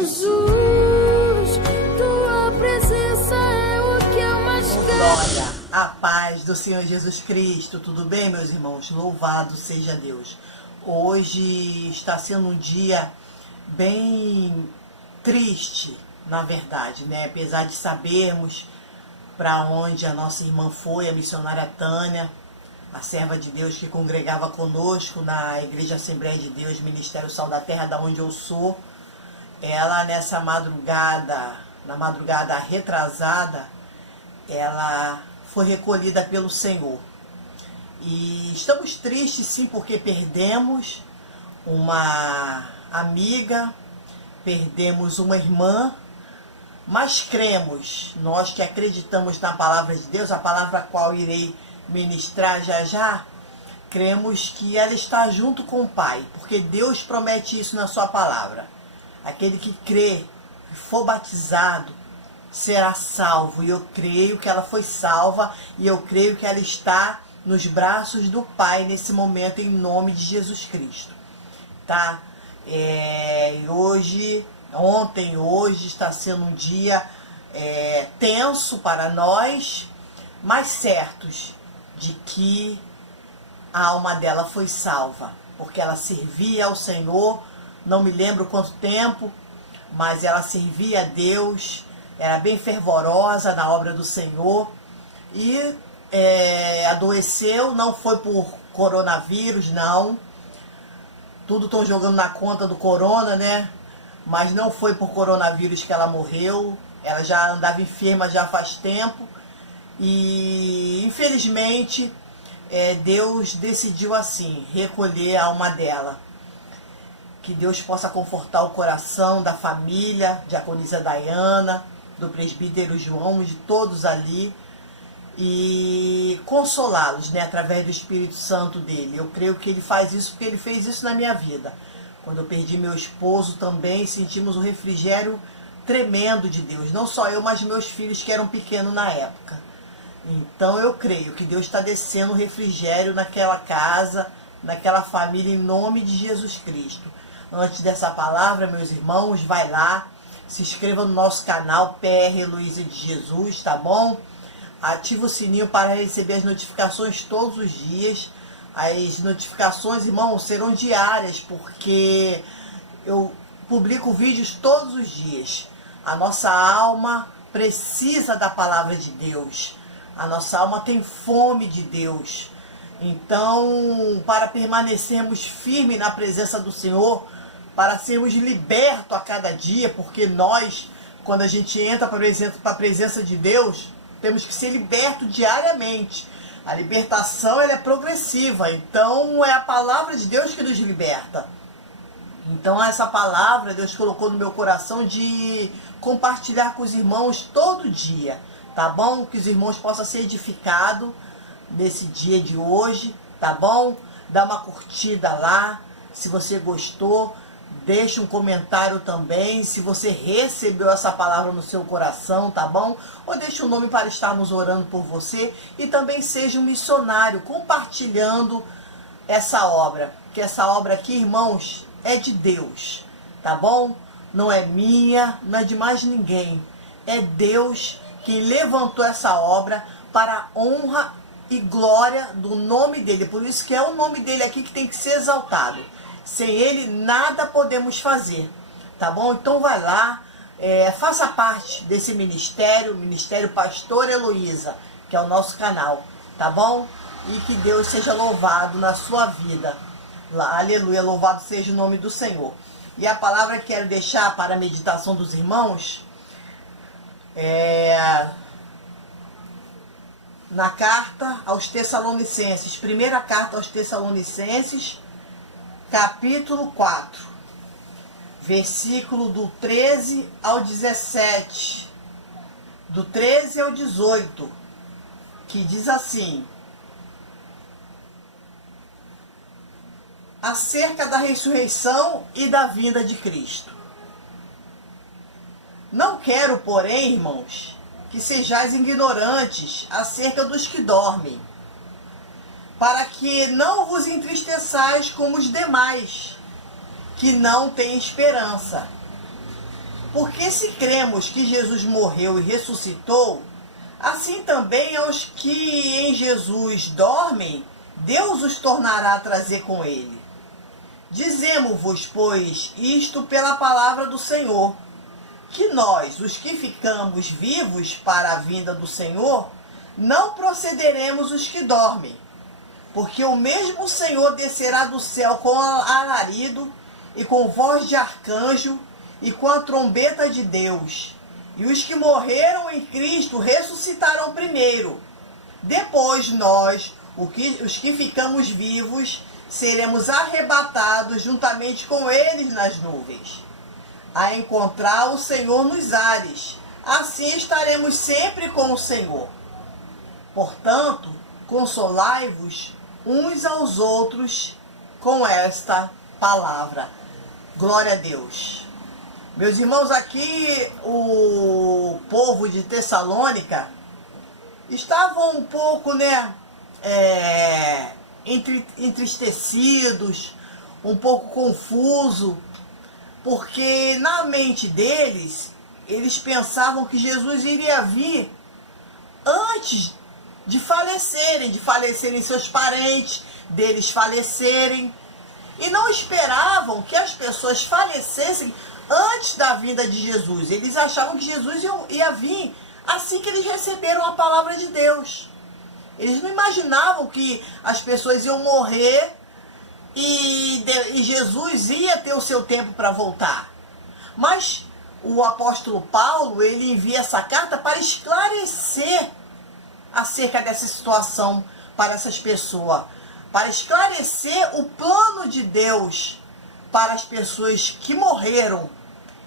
Jesus, tua presença é o que eu mais quero. Glória, a paz do Senhor Jesus Cristo. Tudo bem, meus irmãos? Louvado seja Deus. Hoje está sendo um dia bem triste, na verdade, né? Apesar de sabermos para onde a nossa irmã foi, a missionária Tânia, a serva de Deus que congregava conosco na Igreja Assembleia de Deus, Ministério Sal da Terra, da onde eu sou. Ela, nessa madrugada, na madrugada retrasada, ela foi recolhida pelo Senhor. E estamos tristes, sim, porque perdemos uma amiga, perdemos uma irmã, mas cremos, nós que acreditamos na palavra de Deus, a palavra a qual irei ministrar já já, cremos que ela está junto com o Pai, porque Deus promete isso na sua palavra. Aquele que crê, que for batizado, será salvo. E eu creio que ela foi salva, e eu creio que ela está nos braços do Pai nesse momento, em nome de Jesus Cristo. Tá? Hoje está sendo um dia tenso para nós, mas certos de que a alma dela foi salva, porque ela servia ao Senhor, não me lembro quanto tempo, mas ela servia a Deus, era bem fervorosa na obra do Senhor, e adoeceu, não foi por coronavírus, não, tudo estão jogando na conta do corona, né? Mas não foi por coronavírus que ela morreu, ela já andava enferma já faz tempo, e infelizmente Deus decidiu assim, recolher a alma dela. Que Deus possa confortar o coração da família, diaconisa Dayana, do presbítero João, de todos ali, e consolá-los, né, através do Espírito Santo dele. Eu creio que ele faz isso porque ele fez isso na minha vida. Quando eu perdi meu esposo também, sentimos um refrigério tremendo de Deus. Não só eu, mas meus filhos que eram pequenos na época. Então eu creio que Deus está descendo refrigério naquela casa, naquela família, em nome de Jesus Cristo. Antes dessa palavra, meus irmãos, vai lá, se inscreva no nosso canal PR Heloísa de Jesus, tá bom? Ativa o sininho para receber as notificações todos os dias. As notificações, irmãos, serão diárias, porque eu publico vídeos todos os dias. A nossa alma precisa da palavra de Deus. A nossa alma tem fome de Deus. Então, para permanecermos firmes na presença do Senhor, para sermos libertos a cada dia, porque nós, quando a gente entra para a presença de Deus, temos que ser libertos diariamente. A libertação ela é progressiva, então é a palavra de Deus que nos liberta. Então essa palavra Deus colocou no meu coração de compartilhar com os irmãos todo dia, tá bom? Que os irmãos possam ser edificados nesse dia de hoje, tá bom? Dá uma curtida lá, se você gostou, deixa um comentário também, se você recebeu essa palavra no seu coração, tá bom? Ou deixa um nome para estarmos orando por você, e também seja um missionário compartilhando essa obra, que essa obra aqui, irmãos, é de Deus, tá bom? Não é minha, não é de mais ninguém, é Deus quem levantou essa obra para a honra e glória do nome dele, por isso que é o nome dele aqui que tem que ser exaltado. Sem ele nada podemos fazer, tá bom? Então vai lá, faça parte desse ministério, Ministério Pastor Heloísa, que é o nosso canal, tá bom? E que Deus seja louvado na sua vida. Aleluia, louvado seja o nome do Senhor. E a palavra que quero deixar para a meditação dos irmãos na carta aos Tessalonicenses, primeira carta aos Tessalonicenses, capítulo 4, versículo do 13 ao 17, do 13 ao 18, que diz assim: acerca da ressurreição e da vinda de Cristo. Não quero, porém, irmãos, que sejais ignorantes acerca dos que dormem, para que não vos entristeçais como os demais, que não têm esperança. Porque se cremos que Jesus morreu e ressuscitou, assim também aos que em Jesus dormem, Deus os tornará a trazer com ele. Dizemo-vos, pois, isto pela palavra do Senhor, que nós, os que ficamos vivos para a vinda do Senhor, não procederemos os que dormem. Porque o mesmo Senhor descerá do céu com alarido, e com voz de arcanjo, e com a trombeta de Deus. E os que morreram em Cristo ressuscitarão primeiro. Depois nós, os que ficamos vivos, seremos arrebatados juntamente com eles nas nuvens, a encontrar o Senhor nos ares. Assim estaremos sempre com o Senhor. Portanto, consolai-vos uns aos outros com esta palavra. Glória a Deus. Meus irmãos, aqui o povo de Tessalônica estavam um pouco, entristecidos, um pouco confuso, porque na mente deles, eles pensavam que Jesus iria vir antes de falecerem seus parentes, deles falecerem, e não esperavam que as pessoas falecessem antes da vinda de Jesus. Eles achavam que Jesus ia vir assim que eles receberam a palavra de Deus. Eles não imaginavam que as pessoas iam morrer e Jesus ia ter o seu tempo para voltar. Mas o apóstolo Paulo, ele envia essa carta para esclarecer acerca dessa situação para essas pessoas, para esclarecer o plano de Deus para as pessoas que morreram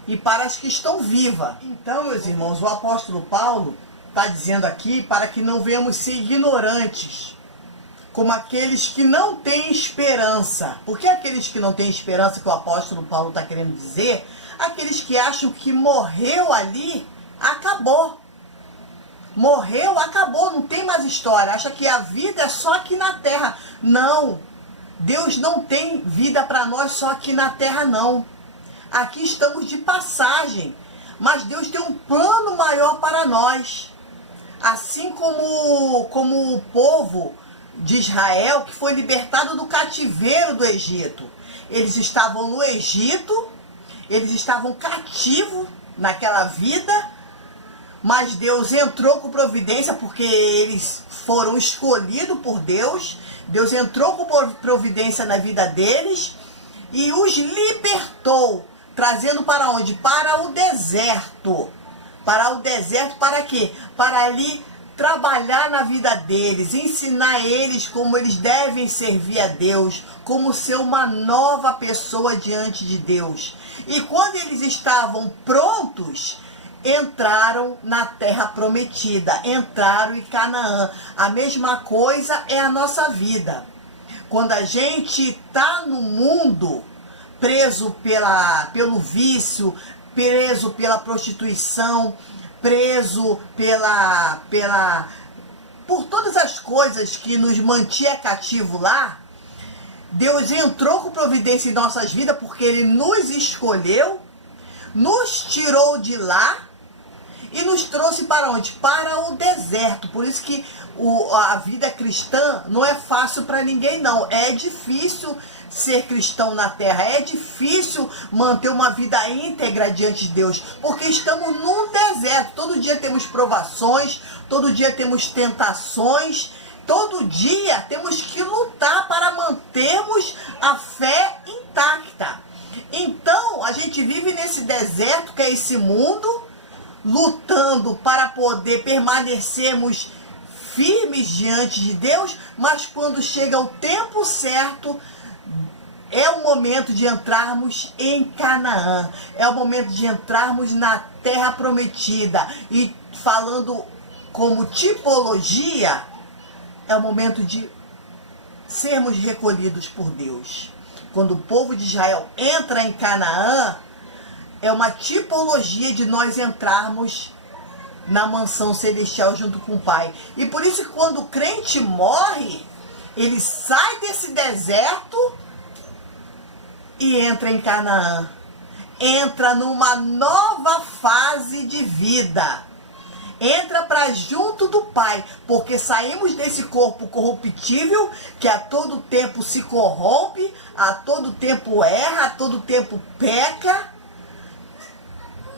e para as que estão vivas. Então, meus irmãos, o apóstolo Paulo está dizendo aqui para que não venhamos ser ignorantes, como aqueles que não têm esperança. Por que aqueles que não têm esperança que o apóstolo Paulo está querendo dizer? Aqueles que acham que morreu ali, acabou. Morreu, acabou, não tem mais história. Acha que a vida é só aqui na terra. Não. Deus não tem vida para nós só aqui na terra, não. Aqui estamos de passagem. Mas Deus tem um plano maior para nós. Assim como o povo de Israel, que foi libertado do cativeiro do Egito. Eles estavam no Egito, eles estavam cativos naquela vida, mas Deus entrou com providência, porque eles foram escolhidos por Deus. Deus entrou com providência na vida deles e os libertou, trazendo para onde? Para o deserto. Para o deserto, para quê? Para ali trabalhar na vida deles, ensinar eles como eles devem servir a Deus, como ser uma nova pessoa diante de Deus. E quando eles estavam prontos, entraram na terra prometida, entraram em Canaã. A mesma coisa é a nossa vida. Quando a gente está no mundo, preso pelo vício, preso pela prostituição, preso por todas as coisas que nos mantinha cativo lá, Deus entrou com providência em nossas vidas, porque Ele nos escolheu, nos tirou de lá e nos trouxe para onde? Para o deserto. Por isso que a vida cristã não é fácil para ninguém, não. É difícil ser cristão na terra. É difícil manter uma vida íntegra diante de Deus, porque estamos num deserto. Todo dia temos provações, todo dia temos tentações, todo dia temos que lutar para mantermos a fé intacta. Então, a gente vive nesse deserto, que é esse mundo, lutando para poder permanecermos firmes diante de Deus, mas quando chega o tempo certo, é o momento de entrarmos em Canaã, é o momento de entrarmos na terra prometida. E falando como tipologia, é o momento de sermos recolhidos por Deus. Quando o povo de Israel entra em Canaã, é uma tipologia de nós entrarmos na mansão celestial junto com o Pai. E por isso que quando o crente morre, ele sai desse deserto e entra em Canaã. entra numa nova fase de vida. Entra para junto do Pai, porque saímos desse corpo corruptível, que a todo tempo se corrompe, a todo tempo erra, a todo tempo peca,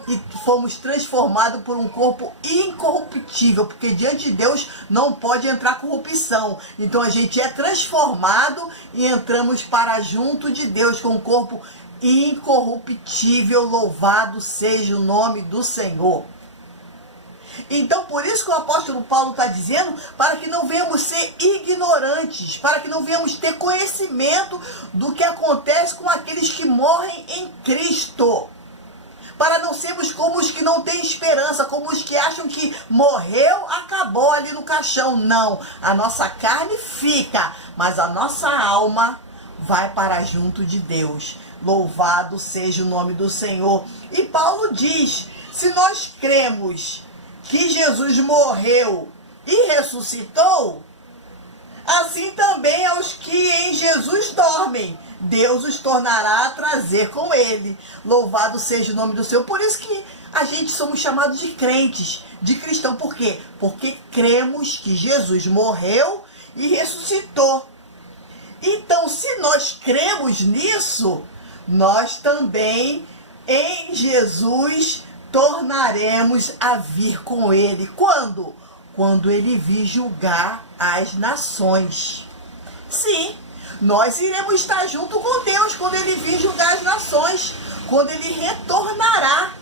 e fomos transformados por um corpo incorruptível, porque diante de Deus não pode entrar corrupção. Então a gente é transformado e entramos para junto de Deus com um corpo incorruptível. Louvado seja o nome do Senhor. Então, por isso que o apóstolo Paulo está dizendo, para que não venhamos ser ignorantes, para que não venhamos ter conhecimento do que acontece com aqueles que morrem em Cristo. Para não sermos como os que não têm esperança, como os que acham que morreu, acabou ali no caixão. Não, a nossa carne fica, mas a nossa alma vai para junto de Deus. Louvado seja o nome do Senhor. E Paulo diz, se nós cremos que Jesus morreu e ressuscitou, assim também aos que em Jesus dormem, Deus os tornará a trazer com ele. Louvado seja o nome do Senhor. Por isso que a gente somos chamados de crentes, de cristão. Por quê? Porque cremos que Jesus morreu e ressuscitou. Então, se nós cremos nisso, nós também em Jesus tornaremos a vir com ele. Quando? Quando ele vir julgar as nações. Sim, nós iremos estar junto com Deus quando ele vir julgar as nações, quando ele retornará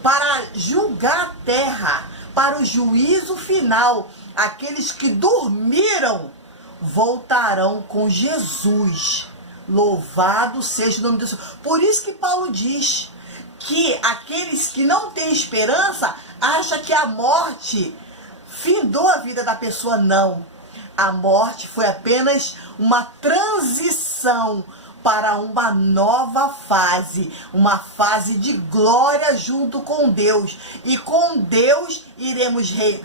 para julgar a terra, para o juízo final. Aqueles que dormiram voltarão com Jesus. Louvado seja o nome do Senhor. Por isso que Paulo diz que aqueles que não têm esperança acham que a morte findou a vida da pessoa. Não. A morte foi apenas uma transição para uma nova fase, uma fase de glória junto com Deus. E com Deus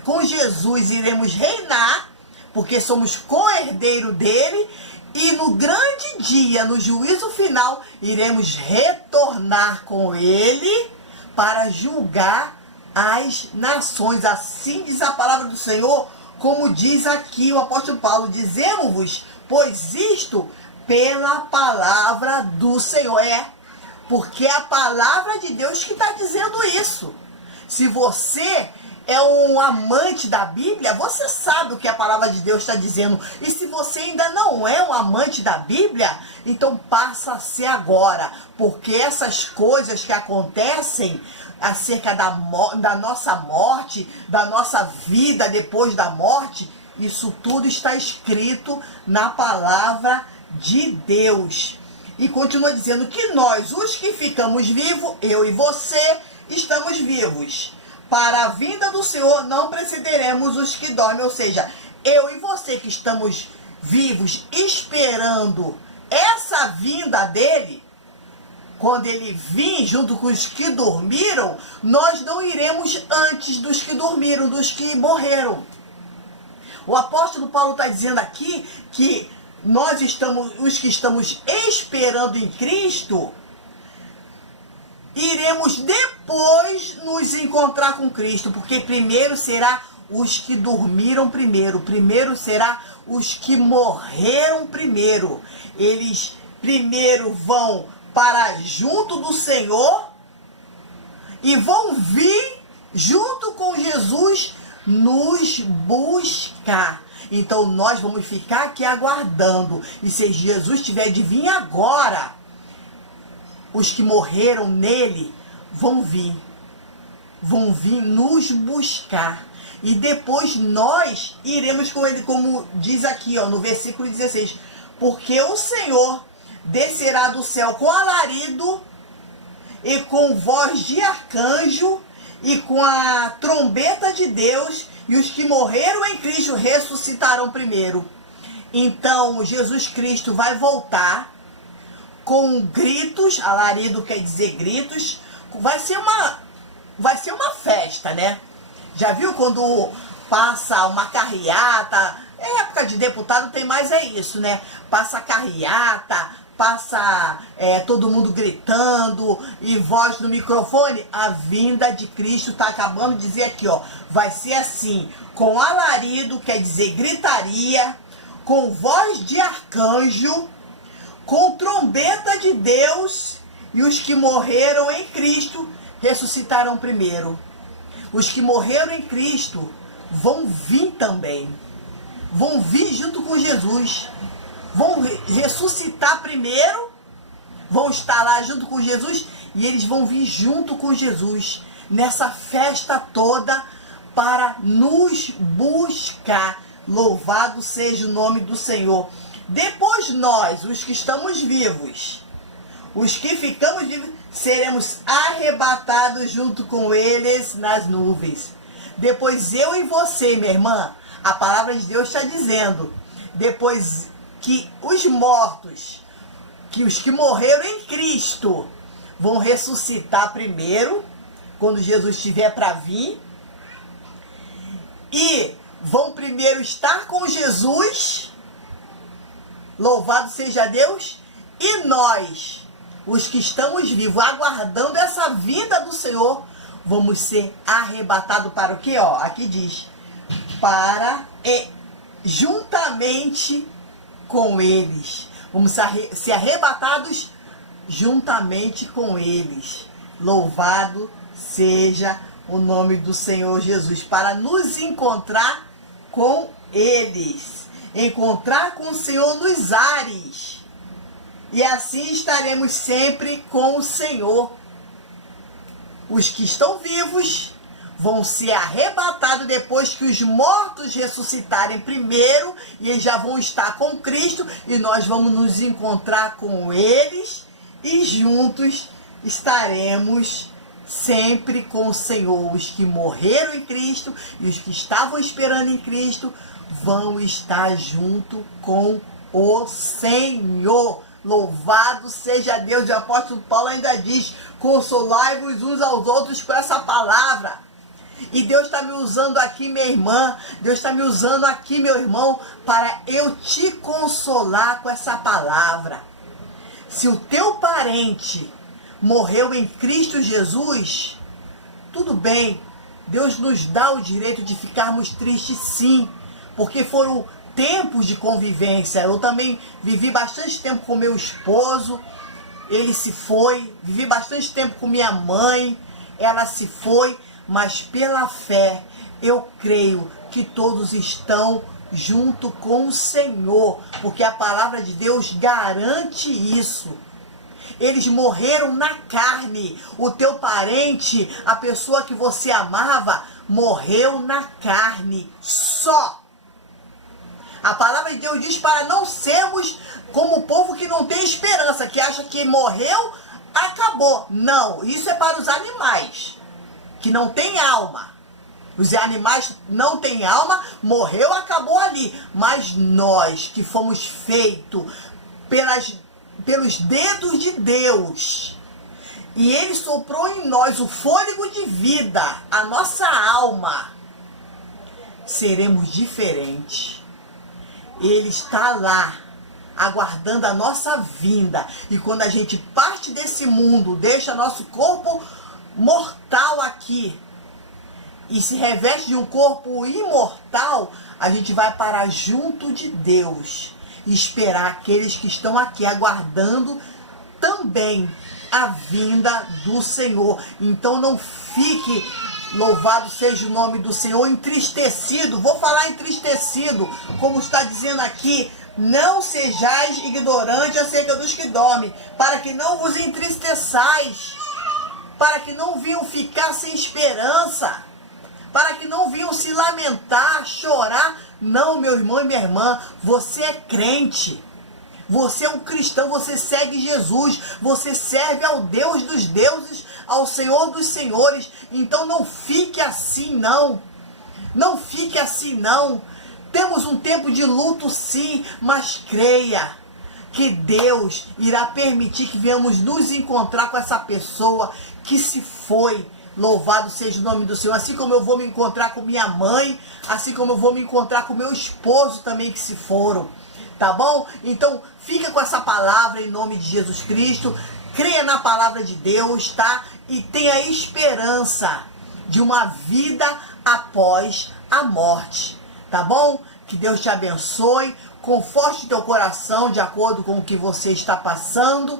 com Jesus iremos reinar, porque somos co-herdeiro dele. E no grande dia, no juízo final, iremos retornar com ele para julgar as nações. Assim diz a palavra do Senhor, como diz aqui o apóstolo Paulo. Dizemos-vos, pois isto pela palavra do Senhor. Porque é a palavra de Deus que está dizendo isso. Se você é um amante da Bíblia, você sabe o que a palavra de Deus está dizendo. E se você ainda não é um amante da Bíblia, então passa a ser agora. Porque essas coisas que acontecem acerca da nossa morte, da nossa vida depois da morte, isso tudo está escrito na palavra de Deus. E continua dizendo que nós, os que ficamos vivos, eu e você, estamos vivos. Para a vinda do Senhor não precederemos os que dormem. Ou seja, eu e você que estamos vivos, esperando essa vinda dele, quando ele vir junto com os que dormiram, nós não iremos antes dos que dormiram, dos que morreram. O apóstolo Paulo está dizendo aqui que os que estamos esperando em Cristo, iremos depois nos encontrar com Cristo, porque primeiro será os que dormiram primeiro, primeiro será os que morreram primeiro. Eles primeiro vão para junto do Senhor e vão vir junto com Jesus nos buscar. Então nós vamos ficar aqui aguardando, e se Jesus tiver de vir agora, os que morreram nele vão vir nos buscar. E depois nós iremos com ele, como diz aqui, no versículo 16. Porque o Senhor descerá do céu com alarido, e com voz de arcanjo, e com a trombeta de Deus, e os que morreram em Cristo ressuscitarão primeiro. Então Jesus Cristo vai voltar com gritos, alarido quer dizer gritos, vai ser uma festa, né? Já viu quando passa uma carreata? É época de deputado, tem mais isso, né? Passa carreata, passa todo mundo gritando e voz no microfone. A vinda de Cristo está acabando de dizer aqui, ó, vai ser assim, com alarido, quer dizer gritaria, com voz de arcanjo, com trombeta de Deus, e os que morreram em Cristo ressuscitarão primeiro. Os que morreram em Cristo vão vir também. Vão vir junto com Jesus. Vão ressuscitar primeiro. Vão estar lá junto com Jesus. E eles vão vir junto com Jesus nessa festa toda para nos buscar. Louvado seja o nome do Senhor. Depois nós, os que estamos vivos, os que ficamos vivos, seremos arrebatados junto com eles nas nuvens. Depois eu e você, minha irmã, a palavra de Deus está dizendo, depois que os mortos, que os que morreram em Cristo, vão ressuscitar primeiro, quando Jesus estiver para vir, e vão primeiro estar com Jesus, louvado seja Deus, e nós, os que estamos vivos, aguardando essa vinda do Senhor, vamos ser arrebatados para o quê? Ó, aqui diz, para juntamente com eles. Vamos ser arrebatados juntamente com eles. Louvado seja o nome do Senhor Jesus, para nos encontrar com eles. Encontrar com o Senhor nos ares. E assim estaremos sempre com o Senhor. Os que estão vivos vão ser arrebatados depois que os mortos ressuscitarem primeiro, e eles já vão estar com Cristo, e nós vamos nos encontrar com eles, e juntos estaremos sempre com o Senhor. Os que morreram em Cristo e os que estavam esperando em Cristo vão estar junto com o Senhor. Louvado seja Deus. O apóstolo Paulo ainda diz, consolai-vos uns aos outros com essa palavra. E Deus está me usando aqui, minha irmã, Deus está me usando aqui, meu irmão, para eu te consolar com essa palavra. Se o teu parente morreu em Cristo Jesus, tudo bem, Deus nos dá o direito de ficarmos tristes, sim, porque foram tempos de convivência. Eu também vivi bastante tempo com meu esposo, ele se foi, vivi bastante tempo com minha mãe, ela se foi, mas pela fé eu creio que todos estão junto com o Senhor, porque a palavra de Deus garante isso. Eles morreram na carne. O teu parente, a pessoa que você amava, morreu na carne só. A palavra de Deus diz para não sermos como o povo que não tem esperança, que acha que morreu, acabou. Não, isso é para os animais, que não tem alma. Os animais não têm alma, morreu, acabou ali. Mas nós que fomos feitos pelos dedos de Deus, e Ele soprou em nós o fôlego de vida, a nossa alma, seremos diferentes. Ele está lá, aguardando a nossa vinda. E quando a gente parte desse mundo, deixa nosso corpo mortal aqui, e se reveste de um corpo imortal, a gente vai para junto de Deus e esperar aqueles que estão aqui aguardando também a vinda do Senhor. Então não fique, louvado seja o nome do Senhor, entristecido. Vou falar entristecido, como está dizendo aqui, não sejais ignorantes acerca dos que dormem, para que não vos entristeçais, para que não venham ficar sem esperança, para que não venham se lamentar, chorar. Não, meu irmão e minha irmã, você é crente, você é um cristão, você segue Jesus, você serve ao Deus dos deuses, ao Senhor dos senhores. Então não fique assim não, não fique assim não. Temos um tempo de luto sim, mas creia que Deus irá permitir que venhamos nos encontrar com essa pessoa que se foi. Louvado seja o nome do Senhor. Assim como eu vou me encontrar com minha mãe, assim como eu vou me encontrar com meu esposo também que se foram. tá bom? Então fica com essa palavra em nome de Jesus Cristo, creia na palavra de Deus, tá? E tenha esperança de uma vida após a morte, tá bom? Que Deus te abençoe, conforte teu coração de acordo com o que você está passando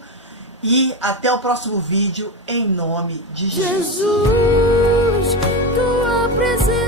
e até o próximo vídeo em nome de Jesus. Jesus, tua presença.